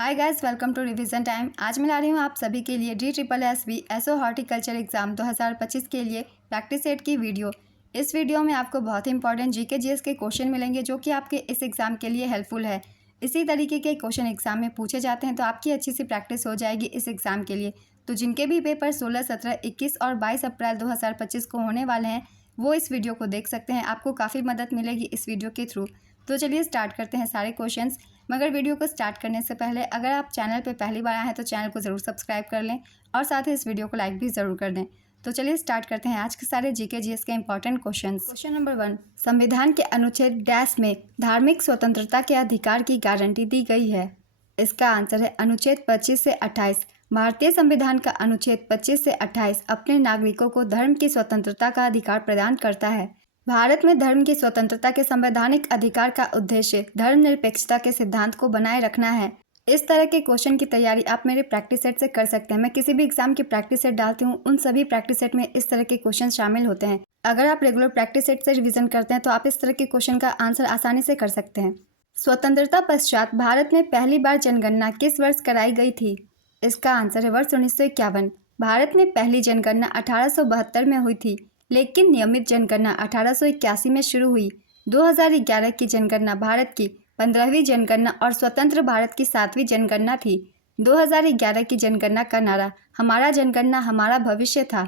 Hi guys, welcome to revision time. आज मैं ला रही हूँ आप सभी के लिए DSSB एसओ हॉर्टिकल्चर एग्जाम 2025 के लिए प्रैक्टिस सेट की वीडियो। इस वीडियो में आपको बहुत ही इंपॉर्टेंट जीके जीएस के क्वेश्चन मिलेंगे जो कि आपके इस एग्ज़ाम के लिए हेल्पफुल है। इसी तरीके के क्वेश्चन एग्जाम में पूछे जाते हैं तो आपकी अच्छी सी प्रैक्टिस हो जाएगी इस एग्ज़ाम के लिए। तो जिनके भी पेपर 16, 17, 21 और 22 अप्रैल 2025 को होने वाले हैं वो इस वीडियो को देख सकते हैं। आपको काफ़ी मदद मिलेगी इस वीडियो के थ्रू। तो चलिए स्टार्ट करते हैं सारे क्वेश्चंस। मगर वीडियो को स्टार्ट करने से पहले अगर आप चैनल पर पहली बार आए हैं तो चैनल को ज़रूर सब्सक्राइब कर लें और साथ ही इस वीडियो को लाइक भी ज़रूर कर दें। तो चलिए स्टार्ट करते हैं आज के सारे जीके जीएस के इंपॉर्टेंट क्वेश्चंस। क्वेश्चन नंबर 1, संविधान के अनुच्छेद डैश में धार्मिक स्वतंत्रता के अधिकार की गारंटी दी गई है। इसका आंसर है अनुच्छेद 25 से 28। भारतीय संविधान का अनुच्छेद 25 से 28 अपने नागरिकों को धर्म की स्वतंत्रता का अधिकार प्रदान करता है। भारत में धर्म की स्वतंत्रता के संवैधानिक अधिकार का उद्देश्य धर्मनिरपेक्षता के सिद्धांत को बनाए रखना है। इस तरह के क्वेश्चन की तैयारी आप मेरे प्रैक्टिस सेट से कर सकते हैं। मैं किसी भी एग्जाम की प्रैक्टिस सेट डालती हूँ, उन सभी प्रैक्टिस सेट में इस तरह के क्वेश्चन शामिल होते हैं। अगर आप रेगुलर प्रैक्टिस सेट से रिवीजन करते हैं तो आप इस तरह के क्वेश्चन का आंसर आसानी से कर सकते हैं। स्वतंत्रता पश्चात भारत में पहली बार जनगणना किस वर्ष कराई गई थी? इसका आंसर है वर्ष 1951। भारत में पहली जनगणना 1872 में हुई थी, लेकिन नियमित जनगणना 1881 में शुरू हुई। 2011 की जनगणना भारत की 15वीं जनगणना और स्वतंत्र भारत की 7वीं जनगणना थी। 2011 की जनगणना का नारा हमारा जनगणना हमारा भविष्य था।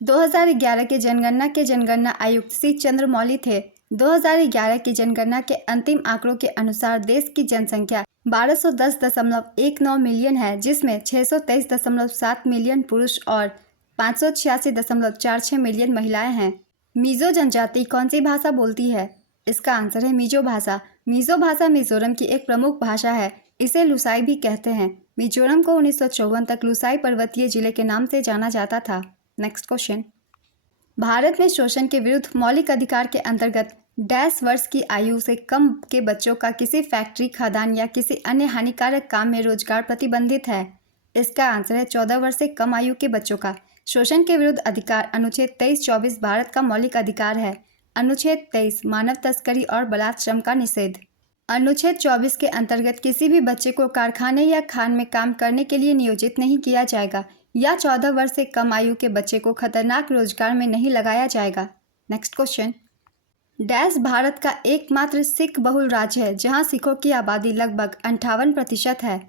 2011 की जनगणना के जनगणना आयुक्त सी चंद्रमौली थे। 2011 की जनगणना के अंतिम आंकड़ों के अनुसार देश की जनसंख्या 1210.19 मिलियन है, जिसमें 623.7 मिलियन पुरुष और 586.46 मिलियन महिलाएं हैं। मिजो जनजाति कौन सी भाषा बोलती है? इसका आंसर है मिजो भाषा। मिजो भाषा मिजोरम की एक प्रमुख भाषा है। इसे लुसाई भी कहते हैं। मिजोरम को 1954 तक लुसाई पर्वतीय जिले के नाम से जाना जाता था। नेक्स्ट क्वेश्चन, भारत में शोषण के विरुद्ध मौलिक अधिकार के अंतर्गत डैश वर्ष की आयु से कम के बच्चों का किसी फैक्ट्री, खदान या किसी अन्य हानिकारक काम में रोजगार प्रतिबंधित है। इसका आंसर है 14 वर्ष से कम आयु के बच्चों का। शोषण के विरुद्ध अधिकार अनुच्छेद 23-24 भारत का मौलिक अधिकार है। अनुच्छेद 23 मानव तस्करी और बलात्कार श्रम का निषेध। अनुच्छेद 24 के अंतर्गत किसी भी बच्चे को कारखाने या खान में काम करने के लिए नियोजित नहीं किया जाएगा या 14 वर्ष से कम आयु के बच्चे को खतरनाक रोजगार में नहीं लगाया जाएगा। नेक्स्ट क्वेश्चन, डैश भारत का एकमात्र सिख बहुल राज्य है जहां सिखों की आबादी लगभग 58% है।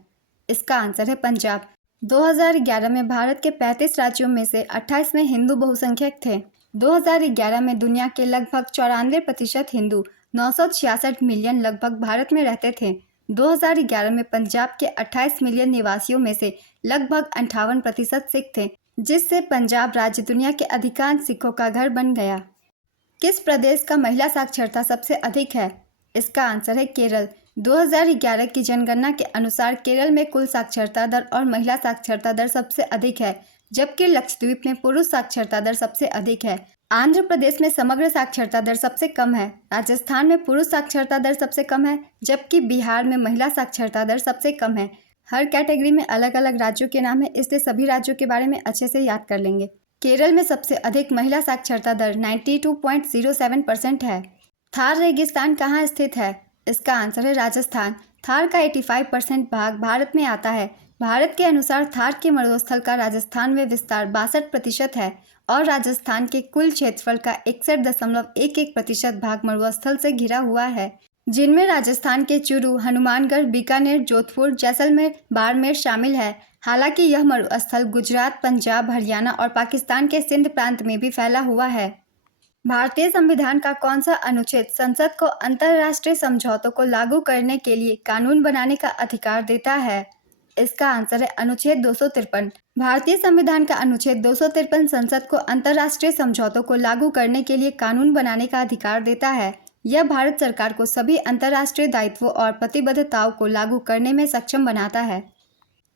इसका आंसर है पंजाब। 2011 में भारत के 35 राज्यों में से 28 में हिंदू बहुसंख्यक थे। 2011 में दुनिया के लगभग 94% हिंदू 966 मिलियन लगभग भारत में रहते थे। 2011 में पंजाब के 28 मिलियन निवासियों में से लगभग 58% सिख थे, जिससे पंजाब राज्य दुनिया के अधिकांश सिखों का घर बन गया। किस प्रदेश का महिला साक्षरता सबसे अधिक है? इसका आंसर है केरल। 2011 की जनगणना के अनुसार केरल में कुल साक्षरता दर और महिला साक्षरता दर सबसे अधिक है, जबकि लक्षद्वीप में पुरुष साक्षरता दर सबसे अधिक है। आंध्र प्रदेश में समग्र साक्षरता दर सबसे कम है। राजस्थान में पुरुष साक्षरता दर सबसे कम है, जबकि बिहार में महिला साक्षरता दर सबसे कम है। हर कैटेगरी में अलग अलग राज्यों के नाम है, इसलिए सभी राज्यों के बारे में अच्छे से याद कर लेंगे। केरल में सबसे अधिक महिला साक्षरता दर 92.07% है। थार रेगिस्तान कहाँ स्थित है? इसका आंसर है राजस्थान। थार का 85% भाग भारत में आता है। भारत के अनुसार थार के मरुस्थल का राजस्थान में विस्तार 62% है और राजस्थान के कुल क्षेत्रफल का 61.11% भाग मरुस्थल से घिरा हुआ है, जिनमें राजस्थान के चूरू, हनुमानगढ़, बीकानेर, जोधपुर, जैसलमेर, बाड़मेर शामिल है। हालांकि यह मरुस्थल गुजरात, पंजाब, हरियाणा और पाकिस्तान के सिंध प्रांत में भी फैला हुआ है। भारतीय संविधान का कौन सा अनुच्छेद संसद को अंतर्राष्ट्रीय समझौतों को लागू करने के लिए कानून बनाने का अधिकार देता है? इसका आंसर है अनुच्छेद 253। भारतीय संविधान का अनुच्छेद 253 संसद को अंतर्राष्ट्रीय समझौतों को लागू करने के लिए कानून बनाने का अधिकार देता है। यह भारत सरकार को सभी अंतर्राष्ट्रीय दायित्वों और प्रतिबद्धताओं को लागू करने में सक्षम बनाता है।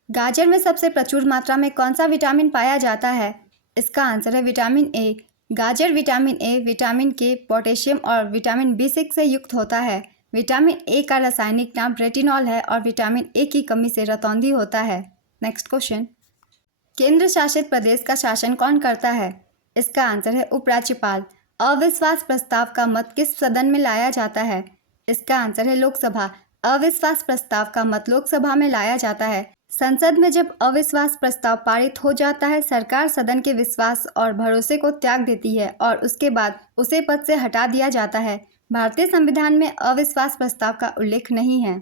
गाजर में सबसे प्रचुर मात्रा में कौन सा विटामिन पाया जाता है? इसका आंसर है विटामिन ए। गाजर विटामिन ए, विटामिन के, पोटेशियम और विटामिन B6 से युक्त होता है। विटामिन ए का रासायनिक नाम रेटिनॉल है और विटामिन ए की कमी से रतौंधी होता है। नेक्स्ट क्वेश्चन, केंद्र शासित प्रदेश का शासन कौन करता है? इसका आंसर है उपराज्यपाल। अविश्वास प्रस्ताव का मत किस सदन में लाया जाता है? इसका आंसर है लोकसभा। अविश्वास प्रस्ताव का मत लोकसभा में लाया जाता है। संसद में जब अविश्वास प्रस्ताव पारित हो जाता है, सरकार सदन के विश्वास और भरोसे को त्याग देती है और उसके बाद उसे पद से हटा दिया जाता है। भारतीय संविधान में अविश्वास प्रस्ताव का उल्लेख नहीं है।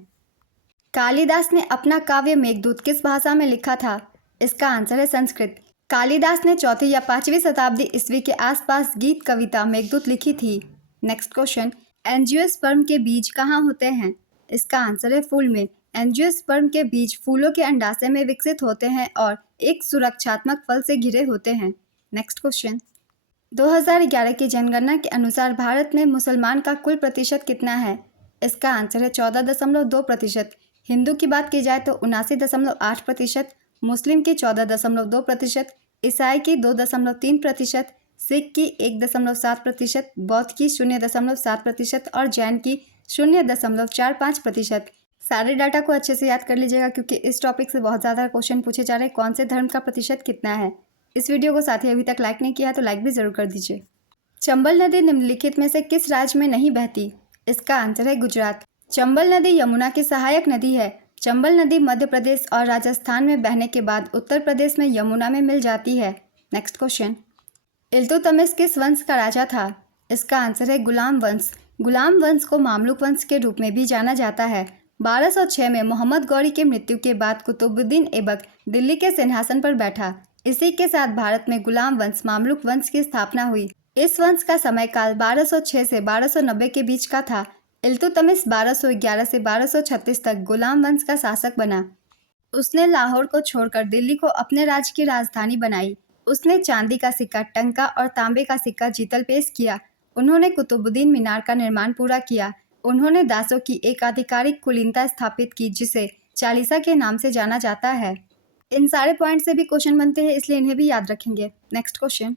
कालिदास ने अपना काव्य मेघदूत किस भाषा में लिखा था? इसका आंसर है संस्कृत। कालिदास ने 4वीं या 5वीं शताब्दी ईस्वी के आसपास गीत कविता मेघदूत लिखी थी। नेक्स्ट क्वेश्चन, एंजियोस्पर्म के बीज कहाँ होते हैं? इसका आंसर है फूल में। एंजियोस्पर्म के बीज फूलों के अंडाशय में विकसित होते हैं और एक सुरक्षात्मक फल से घिरे होते हैं। नेक्स्ट क्वेश्चन, 2011 की जनगणना के अनुसार भारत में मुसलमान का कुल प्रतिशत कितना है? इसका आंसर है 14.2%। हिंदू की बात की जाए तो 79.8%, मुस्लिम की 14.2%, ईसाई की 2.3%, सिख की 1.7%, बौद्ध की 0.7% और जैन की 0.45%। सारे डाटा को अच्छे से याद कर लीजिएगा क्योंकि इस टॉपिक से बहुत ज़्यादा क्वेश्चन पूछे जा रहे हैं। कौन से धर्म का प्रतिशत कितना है? इस वीडियो को साथ ही अभी तक लाइक नहीं किया तो लाइक भी ज़रूर कर दीजिए। चंबल नदी निम्नलिखित में से किस राज्य में नहीं बहती? इसका आंसर है गुजरात। चंबल नदी यमुना की सहायक नदी है। चंबल नदी मध्य प्रदेश और राजस्थान में बहने के बाद उत्तर प्रदेश में यमुना में मिल जाती है। नेक्स्ट क्वेश्चन, इल्तुतमिश किस वंश का राजा था? इसका आंसर है गुलाम वंश। गुलाम वंश को मामलुक वंश के रूप में भी जाना जाता है। 1206 में मोहम्मद गौरी की मृत्यु के बाद कुतुबुद्दीन ऐबक दिल्ली के सिंहासन पर बैठा। इसी के साथ भारत में गुलाम वंश मामलुक वंश की स्थापना हुई। इस वंश का समयकाल 1206 से 1290 के बीच का था। इल्तुतमिश 1211 से 1236 तक गुलाम वंश का शासक बना। उसने लाहौर को छोड़कर दिल्ली को अपने राज्य की राजधानी बनाई। उसने चांदी का सिक्का, टंका और तांबे का सिक्का जीतल पेश किया। उन्होंने कुतुबुद्दीन मीनार का निर्माण पूरा किया। उन्होंने दासों की एक आधिकारिक कुलीनता स्थापित की जिसे चालीसा के नाम से जाना जाता है। इन सारे पॉइंट से भी क्वेश्चन बनते हैं इसलिए इन्हें भी याद रखेंगे। Next question,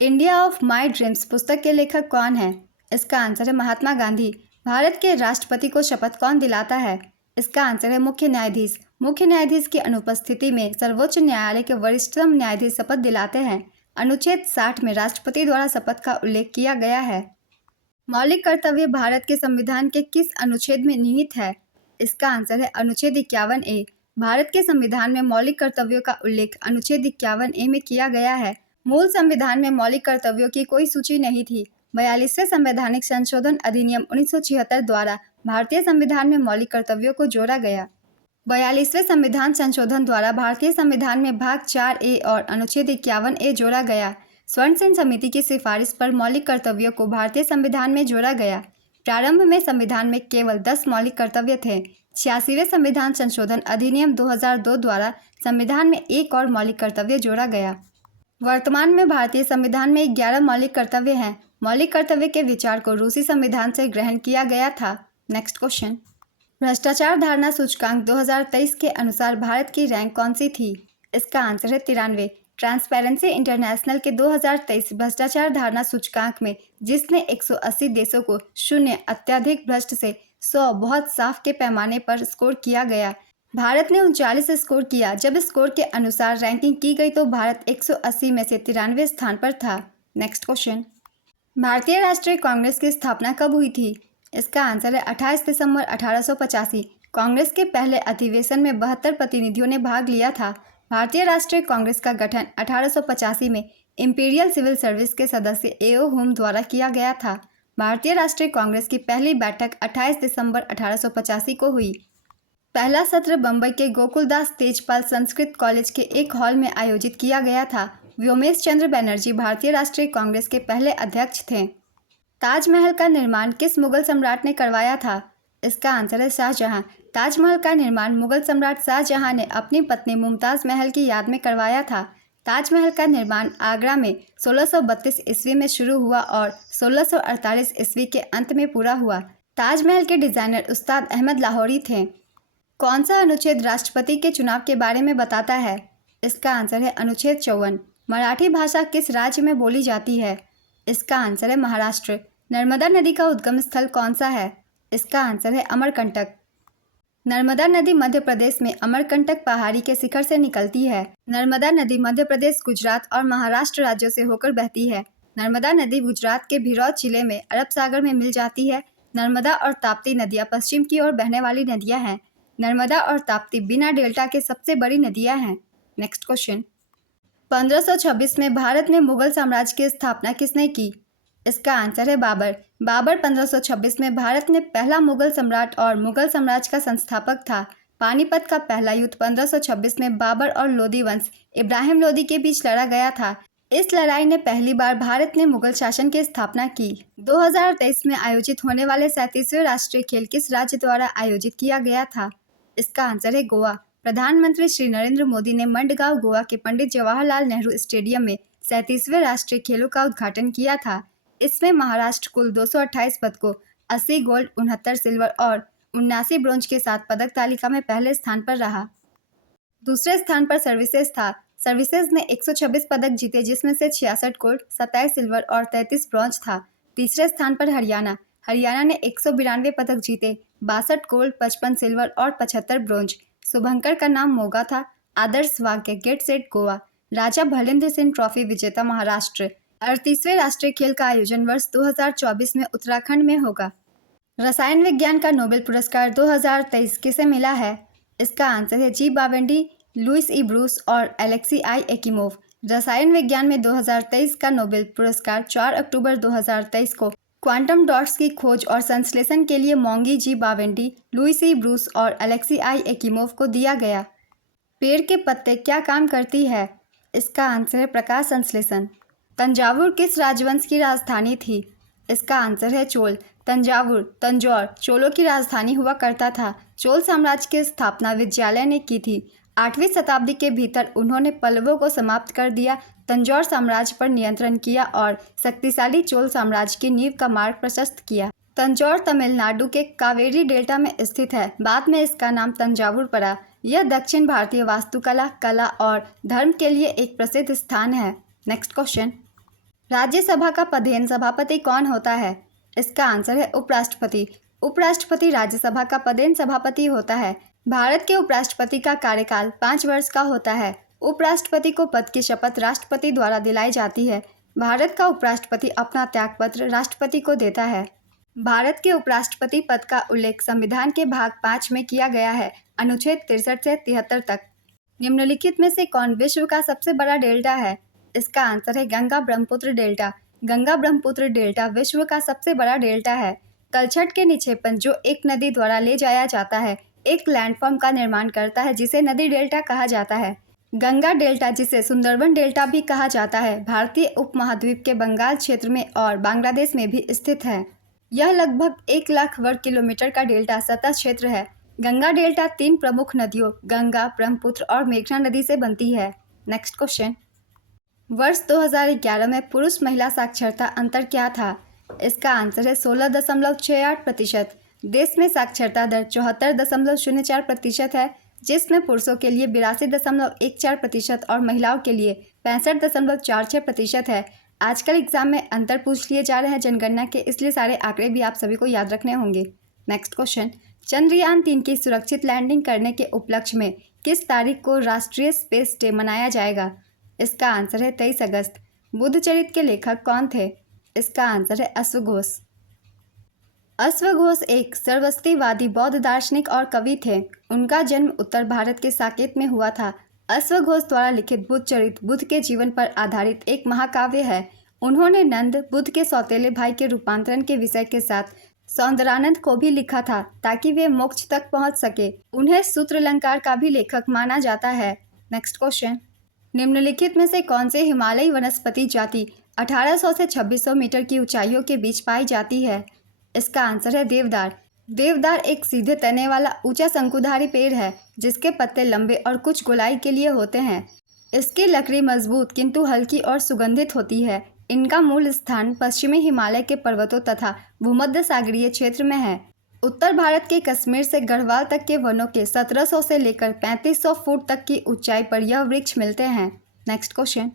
India of my dreams पुस्तक के लेखक कौन है? इसका आंसर है महात्मा गांधी। भारत के राष्ट्रपति को शपथ कौन दिलाता है? इसका आंसर है मुख्य न्यायाधीश। मुख्य न्यायाधीश की अनुपस्थिति में सर्वोच्च न्यायालय के वरिष्ठतम न्यायाधीश शपथ दिलाते हैं। अनुच्छेद 60 में राष्ट्रपति द्वारा शपथ का उल्लेख किया गया है। मौलिक कर्तव्य भारत के संविधान के किस अनुच्छेद में निहित है? इसका आंसर है अनुच्छेद 51A। भारत के संविधान में मौलिक कर्तव्यों का उल्लेख अनुच्छेद 51A में किया गया है। मूल संविधान में मौलिक कर्तव्यों की कोई सूची नहीं थी। 42वें संवैधानिक संशोधन अधिनियम 1976 द्वारा भारतीय संविधान में मौलिक कर्तव्यों को जोड़ा गया। 42वें संविधान संशोधन द्वारा भारतीय संविधान में भाग 4A और अनुच्छेद 51A जोड़ा गया। स्वर्ण सेन समिति की सिफारिश पर मौलिक कर्तव्यों को भारतीय संविधान में जोड़ा गया। प्रारंभ में संविधान में केवल 10 मौलिक कर्तव्य थे। 86वें संविधान संशोधन अधिनियम 2002 द्वारा संविधान में एक और मौलिक कर्तव्य जोड़ा गया। वर्तमान में भारतीय संविधान में 11 मौलिक कर्तव्य हैं। मौलिक कर्तव्य के विचार को रूसी संविधान से ग्रहण किया गया था। नेक्स्ट क्वेश्चन, भ्रष्टाचार धारणा सूचकांक 2023 के अनुसार भारत की रैंक कौन सी थी? इसका आंसर है 93। ट्रांसपेरेंसी इंटरनेशनल के 2023 भ्रष्टाचार धारणा सूचकांक में जिसने 180 देशों को 0 अत्यधिक भ्रष्ट से 100 बहुत साफ के पैमाने पर स्कोर किया गया, भारत ने 39 स्कोर किया। जब स्कोर के अनुसार रैंकिंग की गई तो भारत 180 में से 93वें स्थान पर था। नेक्स्ट क्वेश्चन, भारतीय राष्ट्रीय कांग्रेस की स्थापना कब हुई थी? इसका आंसर है 28 दिसंबर 1885। कांग्रेस के पहले अधिवेशन में 72 प्रतिनिधियों ने भाग लिया था। भारतीय राष्ट्रीय कांग्रेस का गठन 1885 में इंपीरियल सिविल सर्विस के सदस्य A.O. हुम द्वारा किया गया था। भारतीय राष्ट्रीय कांग्रेस की पहली बैठक 28 दिसंबर 1885 को हुई। पहला सत्र बम्बई के गोकुलदास तेजपाल संस्कृत कॉलेज के एक हॉल में आयोजित किया गया था। व्योमेश चंद्र बनर्जी भारतीय राष्ट्रीय कांग्रेस के पहले अध्यक्ष थे। ताजमहल का निर्माण किस मुगल सम्राट ने करवाया था? इसका आंसर है शाहजहां। ताजमहल का निर्माण मुगल सम्राट शाहजहां ने अपनी पत्नी मुमताज़ महल की याद में करवाया था। ताजमहल का निर्माण आगरा में 1632 ईस्वी में शुरू हुआ और 1648 ईस्वी के अंत में पूरा हुआ। ताजमहल के डिज़ाइनर उस्ताद अहमद लाहौरी थे। कौन सा अनुच्छेद राष्ट्रपति के चुनाव के बारे में बताता है? इसका आंसर है अनुच्छेद 54। मराठी भाषा किस राज्य में बोली जाती है? इसका आंसर है महाराष्ट्र। नर्मदा नदी का उद्गम स्थल कौन सा है? इसका आंसर है अमरकंटक। नर्मदा नदी मध्य प्रदेश में अमरकंटक पहाड़ी के शिखर से निकलती है। नर्मदा नदी मध्य प्रदेश, गुजरात और महाराष्ट्र राज्यों से होकर बहती है। नर्मदा नदी गुजरात के भीरौत जिले में अरब सागर में मिल जाती है। नर्मदा और ताप्ती नदियाँ पश्चिम की ओर बहने वाली नदियाँ हैं। नर्मदा और ताप्ती बिना डेल्टा के सबसे बड़ी नदियाँ हैं। नेक्स्ट क्वेश्चन, 1526 में भारत में मुगल साम्राज्य की स्थापना किसने की? इसका आंसर है बाबर। बाबर 1526 में भारत में पहला मुगल सम्राट और मुगल साम्राज्य का संस्थापक था। पानीपत का पहला युद्ध 1526 में बाबर और लोदी वंश इब्राहिम लोदी के बीच लड़ा गया था। इस लड़ाई ने पहली बार भारत में मुगल शासन की स्थापना की। 2023 में आयोजित होने वाले 37वें राष्ट्रीय खेल किस राज्य द्वारा आयोजित किया गया था? इसका आंसर है गोवा। प्रधानमंत्री श्री नरेंद्र मोदी ने मंडगांव गोवा के पंडित जवाहरलाल नेहरू स्टेडियम में 37वें राष्ट्रीय खेलों का उद्घाटन किया था। इसमें महाराष्ट्र कुल 228 पदकों, 80 गोल्ड, 69 सिल्वर और 79 ब्रोंज के साथ पदक तालिका में पहले स्थान पर रहा। दूसरे स्थान पर सर्विसेज था। सर्विसेज ने 126 पदक जीते, जिसमें से 66 गोल्ड, 27 सिल्वर और 33 ब्रॉन्ज था। तीसरे स्थान पर हरियाणा ने 192 पदक जीते, 62 गोल्ड, 55 सिल्वर और 75 ब्रॉन्ज। शुभंकर का नाम मोगा था। आदर्श वाक्य गेट सेट गोवा। राजा भलेंद्र सिंह ट्रॉफी विजेता महाराष्ट्र। 38वें राष्ट्रीय खेल का आयोजन वर्ष 2024 में उत्तराखंड में होगा। रसायन विज्ञान का नोबेल पुरस्कार 2023 किसे मिला है? इसका आंसर है जी बावेंडी, लुइस ई ब्रूस और एलेक्सी आई एकिमोव। रसायन विज्ञान में 2023 का नोबेल पुरस्कार 4 अक्टूबर 2023 को क्वांटम डॉट्स की खोज और संश्लेषण के लिए मोंगी जी बावेंडी, लुइस ई ब्रूस और एलेक्सी आई एकिमोव को दिया गया। पेड़ के पत्ते क्या काम करती है? इसका आंसर है प्रकाश संश्लेषण। तंजावुर किस राजवंश की राजधानी थी? इसका आंसर है चोल। तंजौर चोलों की राजधानी हुआ करता था। चोल साम्राज्य की स्थापना विजयालय ने की थी। 8वीं शताब्दी के भीतर उन्होंने पल्लवों को समाप्त कर दिया, तंजौर साम्राज्य पर नियंत्रण किया और शक्तिशाली चोल साम्राज्य की नींव का मार्ग प्रशस्त किया। तंजौर तमिलनाडु के कावेरी डेल्टा में स्थित है। बाद में इसका नाम तंजावुर पड़ा। यह दक्षिण भारतीय वास्तुकला, कला और धर्म के लिए एक प्रसिद्ध स्थान है। नेक्स्ट क्वेश्चन, राज्यसभा का पदेन सभापति कौन होता है? इसका आंसर है उपराष्ट्रपति। उपराष्ट्रपति राज्यसभा का पदेन सभापति होता है। भारत के उपराष्ट्रपति का कार्यकाल 5 वर्ष का होता है। उपराष्ट्रपति को पद की शपथ राष्ट्रपति द्वारा दिलाई जाती है। भारत का उपराष्ट्रपति अपना त्यागपत्र राष्ट्रपति को देता है। भारत के उपराष्ट्रपति पद का उल्लेख संविधान के भाग 5 में किया गया है, अनुच्छेद 63 से 73 तक। निम्नलिखित में से कौन विश्व का सबसे बड़ा डेल्टा है? इसका आंसर है गंगा ब्रह्मपुत्र डेल्टा। गंगा ब्रह्मपुत्र डेल्टा विश्व का सबसे बड़ा डेल्टा है। तलछट के निक्षेपण जो एक नदी द्वारा ले जाया जाता है, एक लैंडफॉर्म का निर्माण करता है, जिसे नदी डेल्टा कहा जाता है। गंगा डेल्टा, जिसे सुंदरबन डेल्टा भी कहा जाता है, भारतीय उपमहाद्वीप के बंगाल क्षेत्र में और बांग्लादेश में भी स्थित है। यह लगभग 1 लाख वर्ग किलोमीटर का डेल्टा सतह क्षेत्र है। गंगा डेल्टा 3 प्रमुख नदियों गंगा, ब्रह्मपुत्र और मेघना नदी से बनती है। नेक्स्ट क्वेश्चन, वर्ष 2011 में पुरुष महिला साक्षरता अंतर क्या था? इसका आंसर है 16.68%। देश में साक्षरता दर 74.04% है, जिसमें पुरुषों के लिए 82.14% और महिलाओं के लिए 65.46% है। आजकल एग्जाम में अंतर पूछ लिए जा रहे हैं जनगणना के, इसलिए सारे आंकड़े भी आप सभी को याद रखने होंगे। नेक्स्ट क्वेश्चन, चंद्रयान 3 की सुरक्षित लैंडिंग करने के उपलक्ष्य में किस तारीख को राष्ट्रीय स्पेस डे मनाया जाएगा? इसका आंसर है 23 अगस्त। बुद्धचरित के लेखक कौन थे? इसका आंसर है अश्वघोष। अश्वघोष एक सर्वस्तिवादी बौद्ध दार्शनिक और कवि थे। उनका जन्म उत्तर भारत के साकेत में हुआ था। अश्वघोष द्वारा लिखित बुद्धचरित बुद्ध के जीवन पर आधारित एक महाकाव्य है। उन्होंने नंद, बुद्ध के सौतेले भाई के रूपांतरण के विषय के साथ सौंदरानंद को भी लिखा था, ताकि वे मोक्ष तक पहुंच सके। उन्हें सूत्रलंकार का भी लेखक माना जाता है। नेक्स्ट क्वेश्चन, निम्नलिखित में से कौन से हिमालयी वनस्पति जाति 1800 से 2600 मीटर की ऊंचाइयों के बीच पाई जाती है? इसका आंसर है देवदार। देवदार एक सीधे तने वाला ऊंचा शंकुधारी पेड़ है, जिसके पत्ते लंबे और कुछ गोलाई के लिए होते हैं। इसकी लकड़ी मजबूत किंतु हल्की और सुगंधित होती है। इनका मूल स्थान पश्चिमी हिमालय के पर्वतों तथा भूमध्य सागरीय क्षेत्र में है। उत्तर भारत के कश्मीर से गढ़वाल तक के वनों के 1700 से लेकर 3500 फुट तक की ऊंचाई पर यह वृक्ष मिलते हैं। नेक्स्ट क्वेश्चन,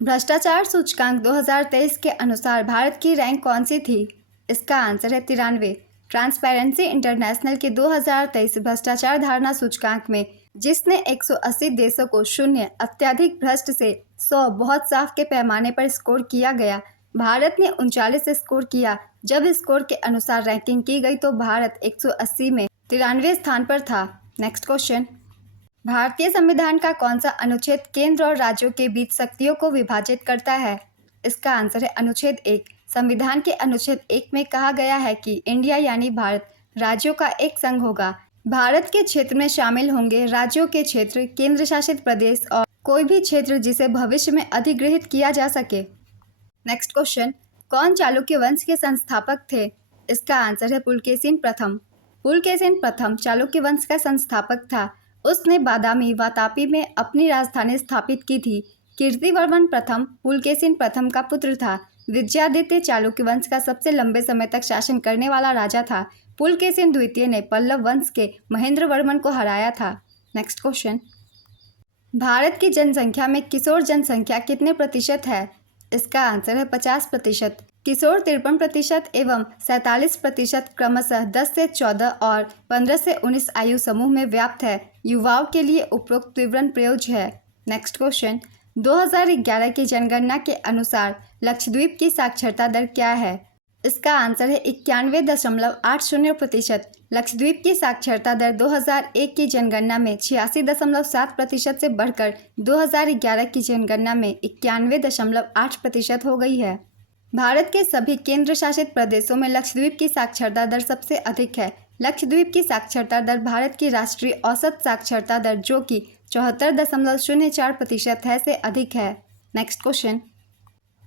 भ्रष्टाचार सूचकांक 2023 के अनुसार भारत की रैंक कौन सी थी? इसका आंसर है 93। ट्रांसपेरेंसी इंटरनेशनल के 2023 भ्रष्टाचार धारणा सूचकांक में, जिसने 180 देशों को 0 अत्यधिक भ्रष्ट से 100 बहुत साफ के पैमाने पर स्कोर किया गया, भारत ने 39 से स्कोर किया। जब स्कोर के अनुसार रैंकिंग की गई तो भारत 180 में 93वें स्थान पर था। नेक्स्ट क्वेश्चन, भारतीय संविधान का कौन सा अनुच्छेद केंद्र और राज्यों के बीच शक्तियों को विभाजित करता है? इसका आंसर है अनुच्छेद 1। संविधान के अनुच्छेद 1 में कहा गया है कि इंडिया यानी भारत राज्यों का एक संघ होगा। भारत के क्षेत्र में शामिल होंगे राज्यों के क्षेत्र, केंद्र शासित प्रदेश और कोई भी क्षेत्र जिसे भविष्य में अधिग्रहित किया जा सके। नेक्स्ट क्वेश्चन, कौन चालुक्य वंश के संस्थापक थे? इसका आंसर है पुलकेशिन प्रथम। पुलकेशिन प्रथम चालुक्य वंश का संस्थापक था। उसने बादामी व तापी में अपनी राजधानी स्थापित की थी। कीर्तिवर्मन प्रथम पुलकेशिन प्रथम का पुत्र था। विजयादित्य चालुक्य वंश का सबसे लंबे समय तक शासन करने वाला राजा था। पुलकेशिन द्वितीय ने पल्लव वंश के महेंद्रवर्मन को हराया था। नेक्स्ट क्वेश्चन, भारत की जनसंख्या में किशोर जनसंख्या कितने प्रतिशत है? इसका आंसर है 50%। किशोर 53% एवं 47% क्रमशः 10 से 14 और 15 से 19 आयु समूह में व्याप्त है। युवाओं के लिए उपरोक्त विवरण प्रयोज्य है। नेक्स्ट क्वेश्चन, 2011 की जनगणना के अनुसार लक्षद्वीप की साक्षरता दर क्या है? इसका आंसर है 91.80%। लक्षद्वीप की साक्षरता दर 2001 की जनगणना में 86.7% से बढ़कर 2011 की जनगणना में 91.8% हो गई है। भारत के सभी केंद्र शासित प्रदेशों में लक्षद्वीप की साक्षरता दर सबसे अधिक है। लक्षद्वीप की साक्षरता दर भारत की राष्ट्रीय औसत साक्षरता दर जो कि 74.04% है से अधिक है। नेक्स्ट क्वेश्चन,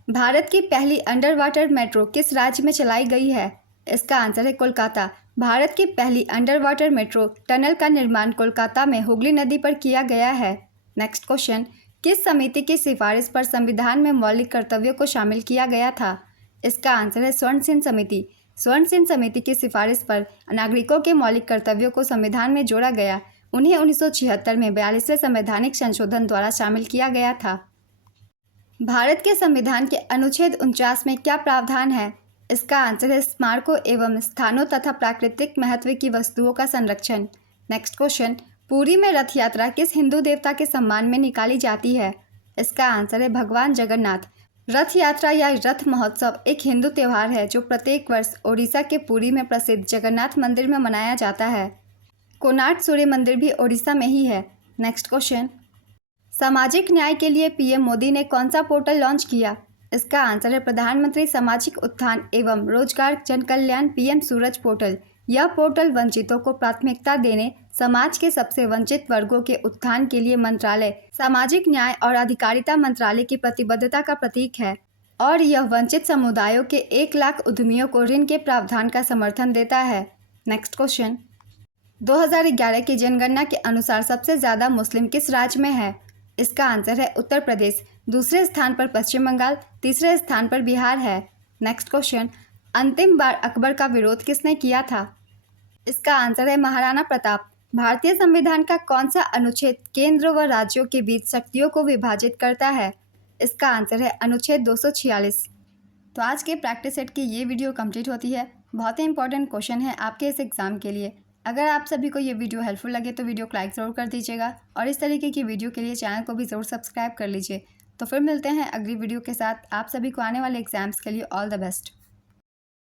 भारत की पहली अंडर वाटर मेट्रो किस राज्य में चलाई गई है? इसका आंसर है कोलकाता। भारत की पहली अंडर वाटर मेट्रो टनल का निर्माण कोलकाता में हुगली नदी पर किया गया है। नेक्स्ट क्वेश्चन, किस समिति की सिफारिश पर संविधान में मौलिक कर्तव्यों को शामिल किया गया था? इसका आंसर है स्वर्ण सिंह समिति। स्वर्ण सिंह समिति की सिफारिश पर नागरिकों के मौलिक कर्तव्यों को संविधान में जोड़ा गया। उन्हें 1976 में 42वें संवैधानिक संशोधन द्वारा शामिल किया गया था। भारत के संविधान के अनुच्छेद 49 में क्या प्रावधान है? इसका आंसर है स्मारकों एवं स्थानों तथा प्राकृतिक महत्व की वस्तुओं का संरक्षण। नेक्स्ट क्वेश्चन, पुरी में रथ यात्रा किस हिंदू देवता के सम्मान में निकाली जाती है? इसका आंसर है भगवान जगन्नाथ। रथ यात्रा या रथ महोत्सव एक हिंदू त्यौहार है जो प्रत्येक वर्ष ओडिशा के पुरी में प्रसिद्ध जगन्नाथ मंदिर में मनाया जाता है। कोणार्क सूर्य मंदिर भी ओडिशा में ही है। नेक्स्ट क्वेश्चन, सामाजिक न्याय के लिए पीएम मोदी ने कौन सा पोर्टल लॉन्च किया? इसका आंसर है प्रधानमंत्री सामाजिक उत्थान एवं रोजगार जनकल्याण पीएम सूरज पोर्टल। यह पोर्टल वंचितों को प्राथमिकता देने, समाज के सबसे वंचित वर्गों के उत्थान के लिए मंत्रालय सामाजिक न्याय और अधिकारिता मंत्रालय की प्रतिबद्धता का प्रतीक है और यह वंचित समुदायों के 1 लाख उद्यमियों को ऋण के प्रावधान का समर्थन देता है। नेक्स्ट क्वेश्चन, 2011 की जनगणना के अनुसार सबसे ज़्यादा मुस्लिम किस राज्य में है? इसका आंसर है उत्तर प्रदेश। दूसरे स्थान पर पश्चिम बंगाल, तीसरे स्थान पर बिहार है। नेक्स्ट क्वेश्चन, अंतिम बार अकबर का विरोध किसने किया था? इसका आंसर है महाराणा प्रताप। भारतीय संविधान का कौन सा अनुच्छेद केंद्र व राज्यों के बीच शक्तियों को विभाजित करता है? इसका आंसर है अनुच्छेद 246। तो आज के प्रैक्टिस सेट की ये वीडियो कंप्लीट होती है। बहुत ही इंपॉर्टेंट क्वेश्चन है आपके इस एग्ज़ाम के लिए। अगर आप सभी को ये वीडियो हेल्पफुल लगे तो वीडियो को लाइक ज़रूर कर दीजिएगा और इस तरीके की वीडियो के लिए चैनल को भी ज़रूर सब्सक्राइब कर लीजिए। तो फिर मिलते हैं अगली वीडियो के साथ। आप सभी को आने वाले एग्जाम्स के लिए ऑल द बेस्ट।